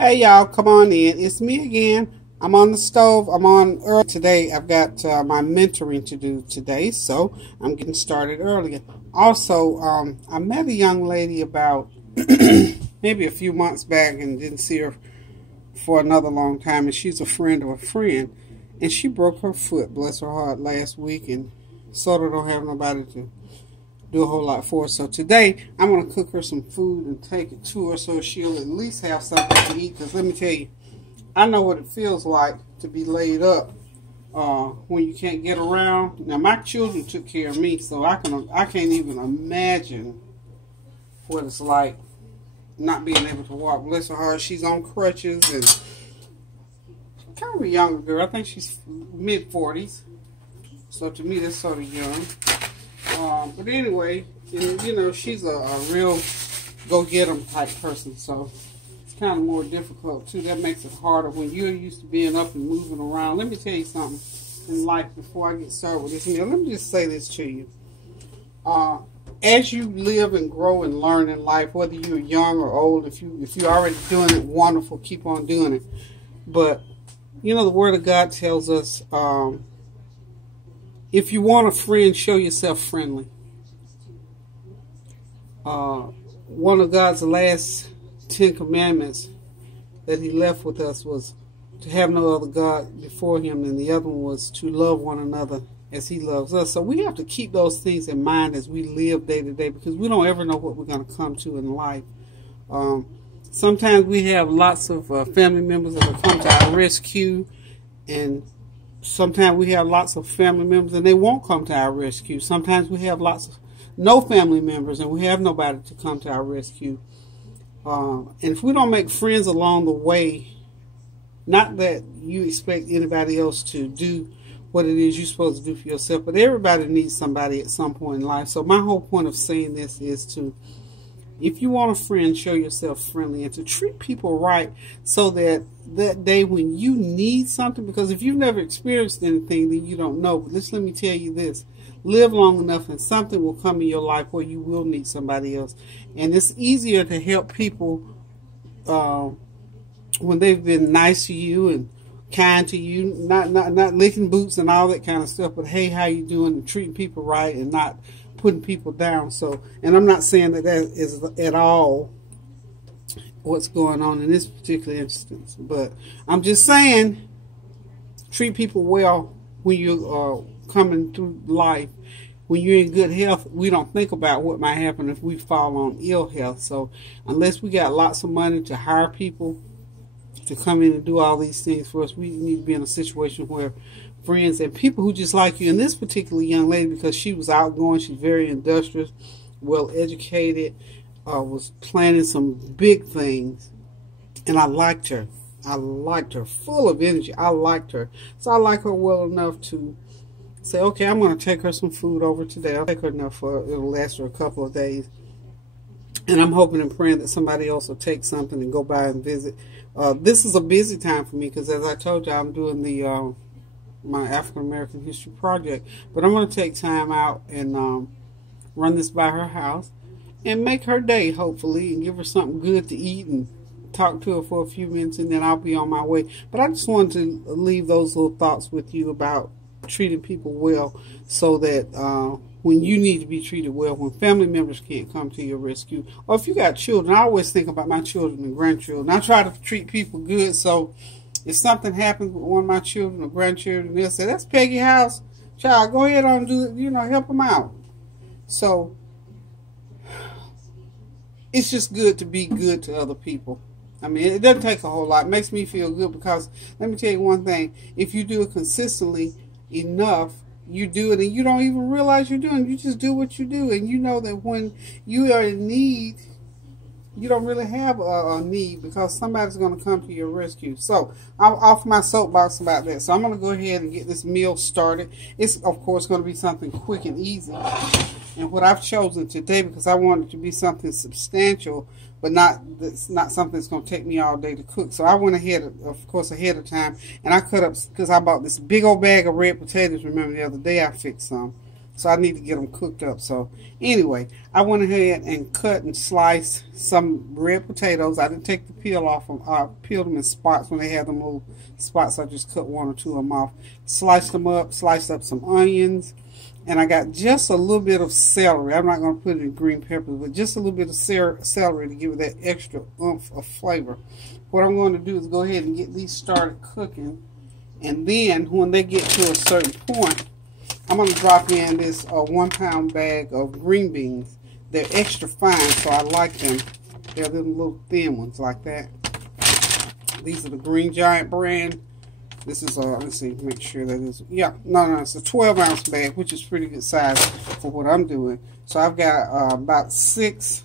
Hey y'all, come on in. It's me again. I'm on the stove. I'm on early today. I've got my mentoring to do today, so I'm getting started earlier. Also, I met a young lady about maybe a few months back and didn't see her for another long time, and she's a friend of a friend, and she broke her foot, bless her heart, last week, and sort of don't have nobody to do a whole lot for her. So today I'm going to cook her some food and take it to her so she'll at least have something to eat. Because let me tell you, I know what it feels like to be laid up when you can't get around. Now my children took care of me, so I can't even imagine what it's like not being able to walk. Bless her heart, she's on crutches and kind of a younger girl. I think she's mid-40s. So to me that's sort of young. But anyway, you know, she's a real go-get-em type person, so it's kind of more difficult too. That makes it harder when you're used to being up and moving around. Let me tell you something in life before I get started with this meal. Let me just say this to you. As you live and grow and learn in life, whether you're young or old, if you're already doing it, wonderful, keep on doing it. But you know, the Word of God tells us, if you want a friend, show yourself friendly. One of God's last 10 commandments that he left with us was to have no other God before him, and the other one was to love one another as he loves us. So we have to keep those things in mind as we live day to day, because we don't ever know what we're going to come to in life. Sometimes we have lots of family members that will come to our rescue, and sometimes we have lots of family members and they won't come to our rescue. Sometimes we have lots of no family members and we have nobody to come to our rescue. And if we don't make friends along the way, not that you expect anybody else to do what it is you're supposed to do for yourself, but everybody needs somebody at some point in life. So my whole point of saying this is to, if you want a friend, show yourself friendly and to treat people right, so that that day when you need something, because if you've never experienced anything, then you don't know. But let me tell you this. Live long enough and something will come in your life where you will need somebody else. And it's easier to help people when they've been nice to you and kind to you, not licking boots and all that kind of stuff, but hey, how you doing, and treating people right and not putting people down. So, and I'm not saying that is at all what's going on in this particular instance, but I'm just saying treat people well when you are coming through life. When you're in good health, we don't think about what might happen if we fall on ill health. So unless we got lots of money to hire people to come in and do all these things for us, we need to be in a situation where friends and people who just like you. And this particular young lady, because she was outgoing, she's very industrious, well educated, was planning some big things, and I liked her. I liked her, full of energy. I liked her. So I like her well enough to say, okay, I'm going to take her some food over today. I'll take her enough for it'll last her a couple of days. And I'm hoping and praying that somebody else will take something and go by and visit. This is a busy time for me because, as I told you, I'm doing the my African American History Project. But I'm going to take time out and run this by her house and make her day, hopefully, and give her something good to eat and talk to her for a few minutes, and then I'll be on my way. But I just wanted to leave those little thoughts with you about treating people well, so that when you need to be treated well, when family members can't come to your rescue, or if you got children. I always think about my children and grandchildren. I try to treat people good, so if something happens with one of my children or grandchildren, they'll say, that's Peggy's house. Child, go ahead and do it, you know, help them out. So it's just good to be good to other people. I mean, it doesn't take a whole lot. It makes me feel good because, let me tell you one thing, if you do it consistently enough, you do it and you don't even realize you're doing it. You just do what you do, and you know that when you are in need, you don't really have a need, because somebody's going to come to your rescue. So I'm off my soapbox about that. So I'm going to go ahead and get this meal started. It's, of course, going to be something quick and easy. And what I've chosen today, because I want it to be something substantial, but not something that's going to take me all day to cook. So I went ahead, of course, ahead of time, and I cut up, because I bought this big old bag of red potatoes. Remember the other day I fixed some. So I need to get them cooked up. So anyway, I went ahead and cut and sliced some red potatoes. I didn't take the peel off them. I peeled them in spots. When they had them little spots, I just cut one or two of them off. Sliced them up, sliced up some onions. And I got just a little bit of celery. I'm not going to put it in green peppers, but just a little bit of celery to give it that extra oomph of flavor. What I'm going to do is go ahead and get these started cooking. And then when they get to a certain point, I'm going to drop in this 1 pound bag of green beans. They're extra fine, so I like them. They're the little thin ones like that. These are the Green Giant brand. This is let's see, make sure that is, yeah, no, it's a 12-ounce bag, which is pretty good size for what I'm doing. So I've got about 6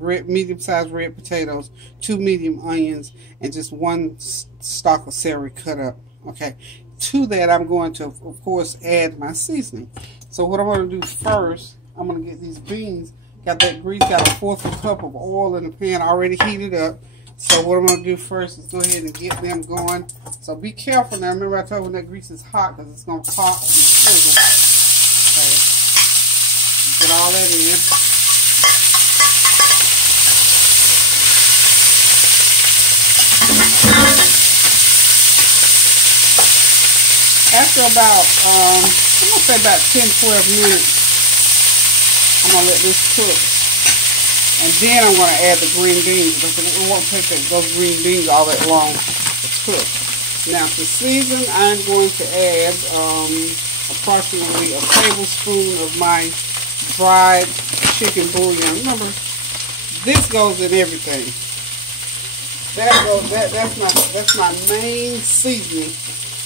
medium-sized red potatoes, 2 medium onions, and just 1 stalk of celery cut up. Okay, to that I'm going to, of course, add my seasoning. So what I'm going to do first, I'm going to get these beans. Got that grease, got a 1/4 cup of oil in the pan already heated up. So what I'm going to do first is go ahead and get them going. So be careful now. Remember I told you when that grease is hot because it's going to pop and sizzle. Okay. Get all that in. After about, I'm going to say about 10-12 minutes, I'm going to let this cook. And then I'm going to add the green beans because it won't take those green beans all that long to cook. Now to season, I'm going to add approximately a tablespoon of my dried chicken bouillon. Remember, this goes in everything. That's my main seasoning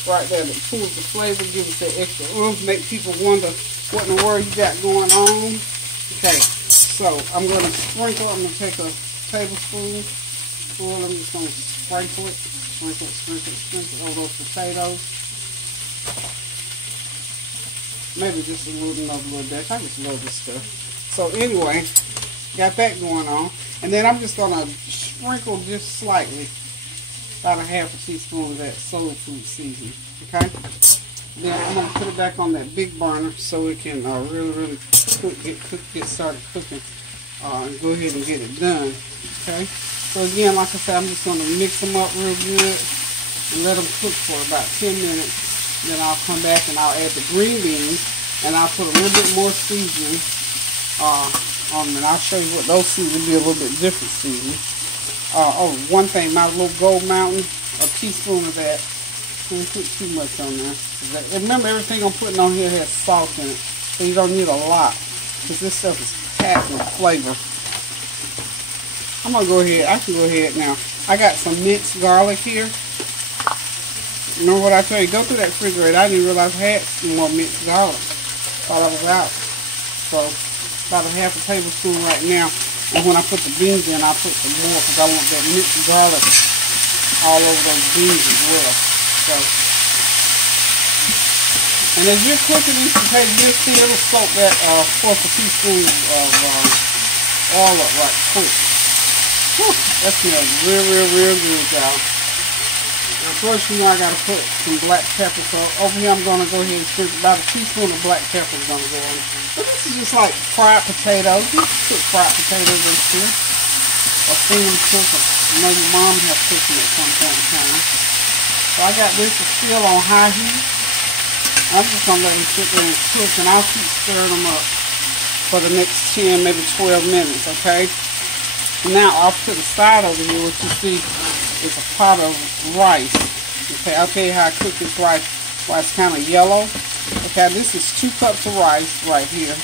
right there that pulls the flavor, gives it that extra oomph, make people wonder what in the world you got going on. Okay. So I'm going to sprinkle. I'm going to take a tablespoon full. I'm just going to sprinkle it, sprinkle over those potatoes. Maybe just a little bit. I just love this stuff. So anyway, got that going on, and then I'm just going to sprinkle just slightly, about a 1/2 teaspoon of that soul food seasoning. Okay. Then I'm going to put it back on that big burner so it can really get started cooking and go ahead and get it done. Okay. So again, like I said, I'm just going to mix them up real good and let them cook for about 10 minutes. Then I'll come back and I'll add the green beans and I'll put a little bit more seasoning on them. And I'll show you what those seasonings will be, a little bit different seasoning. Oh, one thing, my little Gold Mountain, a teaspoon of that. Don't put too much on there. Remember, everything I'm putting on here has salt in it, so you don't need a lot because this stuff is packed with flavor. I'm gonna go ahead. I can go ahead now. I got some minced garlic here. Remember what I told you? Go through that refrigerator. I didn't realize I had some more minced garlic. Thought I was out. So about a 1/2 tablespoon right now. And when I put the beans in, I'll put some more because I want that minced garlic all over those beans as well. So, and as you're cooking these potatoes, you'll see it'll soak that 1/4 teaspoon of oil up right quick. Whew, that smells real good, y'all. Now, first, you know I gotta put some black pepper. So over here, I'm gonna go ahead and sprinkle about a teaspoon of black pepper is gonna go on. But this is just like fried potatoes. You can put fried potatoes in here, or steam cooking. I know your mom has cooking at some point in time. So I got this still on high heat. I'm just going to let them sit there and cook, and I'll keep stirring them up for the next 10, maybe 12 minutes, okay? Now, off to the side over here, what you see is a pot of rice. Okay, I'll tell you how I cook this rice while it's kind of yellow. Okay, this is 2 cups of rice right here.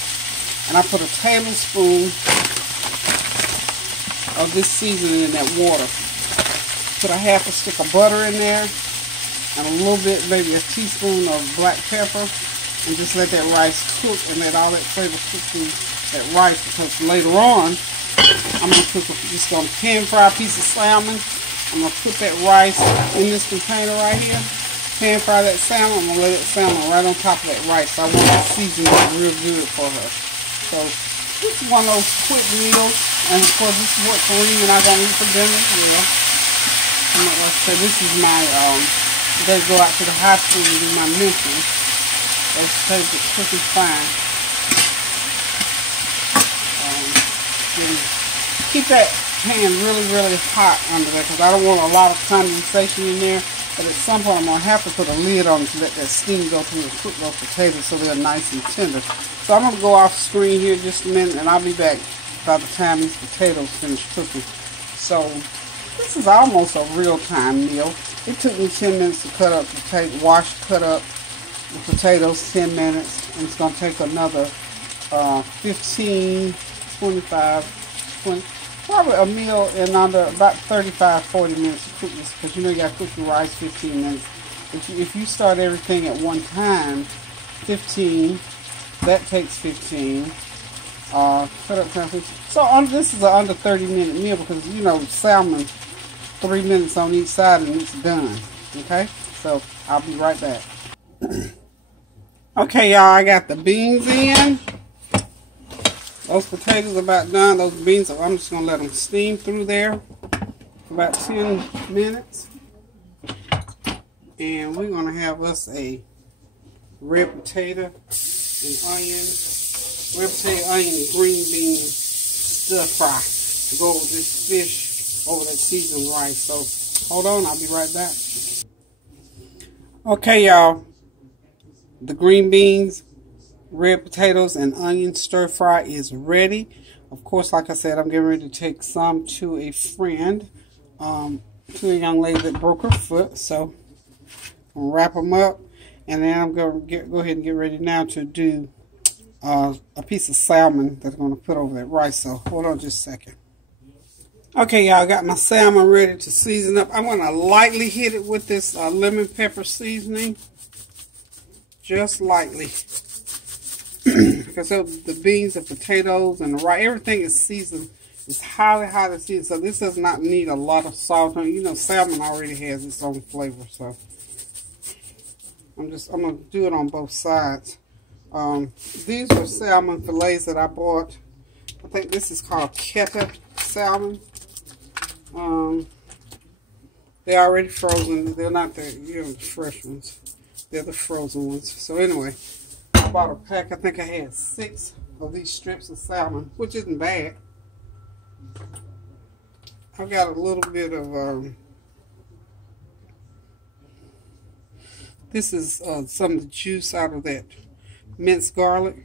And I put a tablespoon of this seasoning in that water. Put a 1/2 stick of butter in there. And a little bit, maybe a teaspoon of black pepper, and just let that rice cook and let all that flavor cook through that rice, because later on, I'm going to cook just on a pan fried piece of salmon. I'm going to put that rice in this container right here, pan fry that salmon. I'm going to let that salmon right on top of that rice. So I want to season it real good for her. So this is one of those quick meals, and of course this is what Kareem and I going to eat for dinner as well. And like I said, this is my they go out to the high school and do my mentoring. Those potatoes are cooking fine. keep that pan really, really hot under there because I don't want a lot of condensation in there. But at some point, I'm going to have to put a lid on it to let that steam go through and cook those potatoes so they're nice and tender. So I'm going to go off screen here just a minute, and I'll be back by the time these potatoes finish cooking. So this is almost a real-time meal. It took me 10 minutes to cut up cut up the potatoes, 10 minutes. And it's going to take another 15, 25, 20. Probably a meal in under about 35-40 minutes to cook this, because you know you got to cook your rice 15 minutes. If you start everything at one time, 15, that takes 15. Cut up time 15. So this is an under 30-minute meal because you know salmon, 3 minutes on each side and it's done. Okay, so I'll be right back. Okay, y'all, I got the beans in. Those potatoes are about done. Those beans, I'm just going to let them steam through there for about 10 minutes. And we're going to have us a red potato and onion, and green bean stir fry to go with this fish over that seasoned rice. So hold on, I'll be right back. Okay, y'all, the green beans, red potatoes, and onion stir fry is ready. Of course, like I said, I'm getting ready to take some to a friend, to a young lady that broke her foot. So I'm gonna wrap them up, and then I'm gonna go ahead and get ready now to do a piece of salmon that I'm gonna put over that rice. So hold on just a second. Okay, y'all, I got my salmon ready to season up. I'm gonna lightly hit it with this lemon pepper seasoning, just lightly. Because the beans, the potatoes, and the rice, everything is seasoned. It's highly, highly seasoned. So this does not need a lot of salt on it. You know, salmon already has its own flavor. So I'm going to do it on both sides. These are salmon fillets that I bought. I think this is called Keta salmon. They're already frozen. They're not the fresh ones. They're the frozen ones. So anyway, I bought a pack. I think I had 6 of these strips of salmon, which isn't bad. I've got a little bit of, this is some of the juice out of that minced garlic.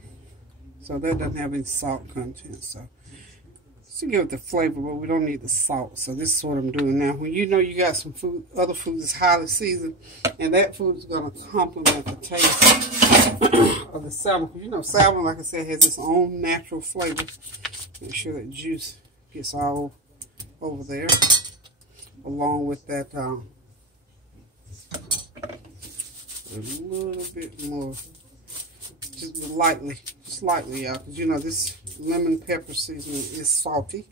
So that doesn't have any salt content. So to give it the flavor, but we don't need the salt. So this is what I'm doing now. When you know you got some food, other food is highly seasoned, and that food is going to complement the taste of the salmon. You know, salmon, like I said, has its own natural flavor. Make sure that juice gets all over there, along with that a little bit more, just lightly, y'all, because you know this lemon pepper seasoning is salty.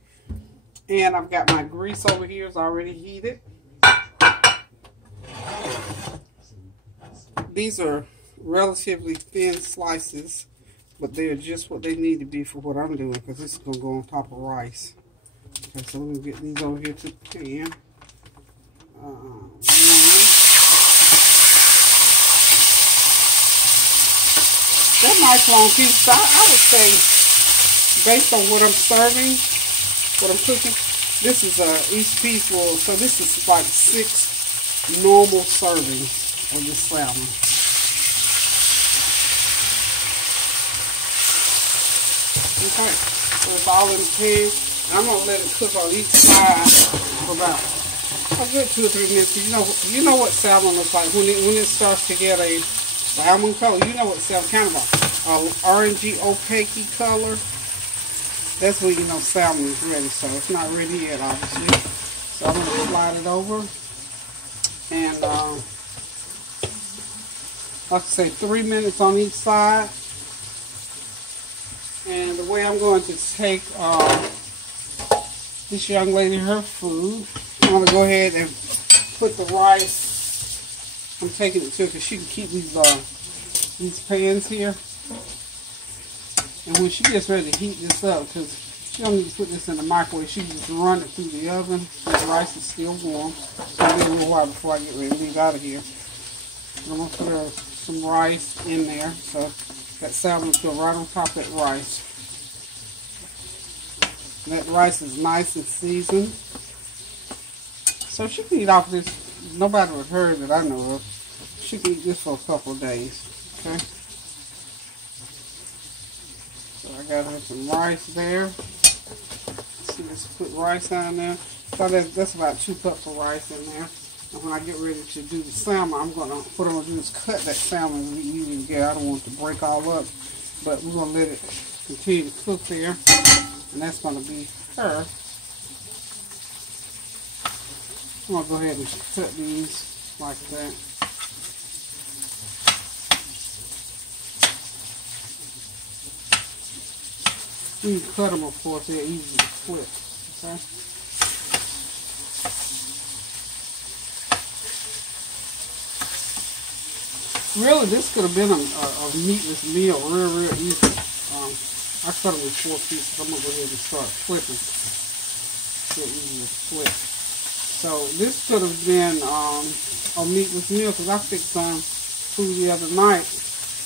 And I've got my grease over here, it's already heated. These are relatively thin slices, but they're just what they need to be for what I'm doing, because this is going to go on top of rice. Okay, so let me get these over here to the pan. That nice long piece. So I would say, based on what I'm serving, what I'm cooking, this is each piece will. So this is like 6 normal servings of this salmon. Okay, so it's all in the pan. I'm gonna let it cook on each side for about a good 2 or 3 minutes. You know what salmon looks like when it starts to get a salmon color. You know what salmon, kind of a orangey, opaque color. That's when you know salmon is ready. So it's not ready yet, obviously. So I'm gonna slide it over, and like I say, 3 minutes on each side. And the way I'm going to take this young lady her food, I'm going to go ahead and put the rice. I'm taking it to her because she can keep these pans here. And when she gets ready to heat this up, because she don't need to put this in the microwave, she can just run it through the oven. The rice is still warm. So it'll be a little while before I get ready to leave out of here. I'm going to put some rice in there. So that salmon will go right on top of that rice. And that rice is nice and seasoned. So she can eat off this. Nobody would hurt that I know of. She can eat this for a couple of days. Okay. So I got her some rice there. See, let's put rice down there. So that's about 2 cups of rice in there. And when I get ready to do the salmon, what I'm gonna do is cut that salmon we usually get. I don't want it to break all up, but we're gonna let it continue to cook there, and that's gonna be her. I'm gonna go ahead and cut these like that. When you cut them, of course, they're easy to flip. Okay. Really, this could have been a meatless meal, real easy. I cut them in 4 pieces. I'm gonna go ahead and start flipping. Real easy to flip. So this could have been a meatless meal because I fixed some food the other night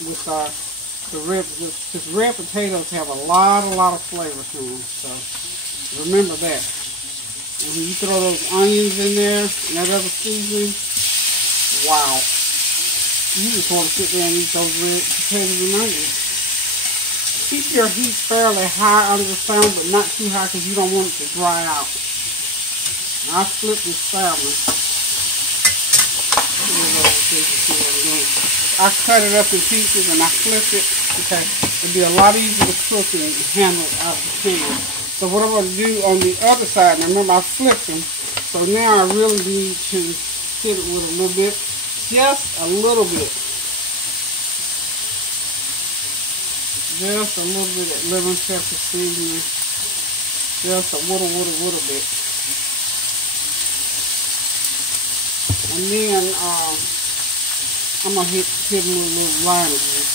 with because red potatoes have a lot of flavor to them. So remember that. And when you throw those onions in there and that other seasoning, wow. You just want to sit there and eat those red potatoes and onions. Keep your heat fairly high under the salmon, but not too high because you don't want it to dry out. Now, I flip this salmon. I cut it up in pieces and I flip it. Okay, it'll be a lot easier to cook and handle out of the pan. So what I'm going to do on the other side, now remember I flipped them, so now I really need to hit it with a little bit, just a little bit. Just a little bit of lemon pepper seasoning. Just a little bit. And then I'm going to hit them with a little lime again.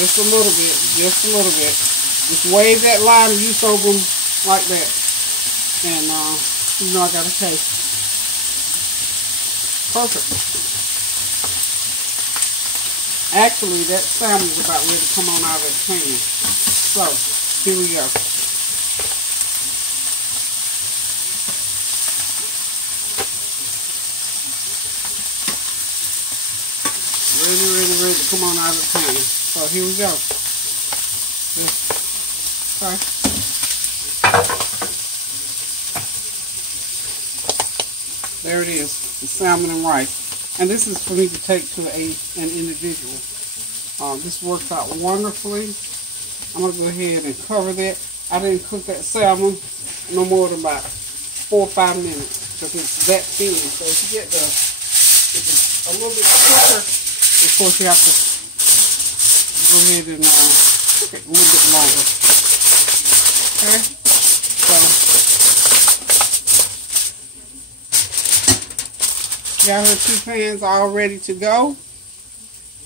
Just a little bit. Just a little bit. Just wave that lime juice over them like that. And you know I got a taste. Perfect. Actually, that salmon is about ready to come on out of that pan. So, here we go. Ready to come on out of the pan. So, here we go. Okay. There it is, the salmon and rice. And this is for me to take to an individual. This worked out wonderfully. I'm going to go ahead and cover that. I didn't cook that salmon no more than about 4 or 5 minutes because it's that thin. So if you get if it's a little bit thicker, of course you have to go ahead and cook it a little bit longer. Okay? So, got her 2 pans all ready to go.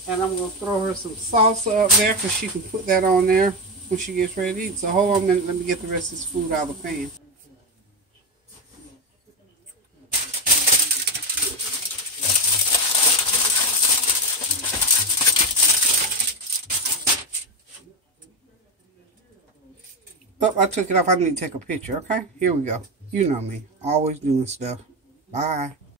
And I'm going to throw her some salsa up there because she can put that on there when she gets ready to eat. So hold on a minute, let me get the rest of this food out of the pan. Oh, I took it off. I need to take a picture, okay? Here we go. You know me. Always doing stuff. Bye.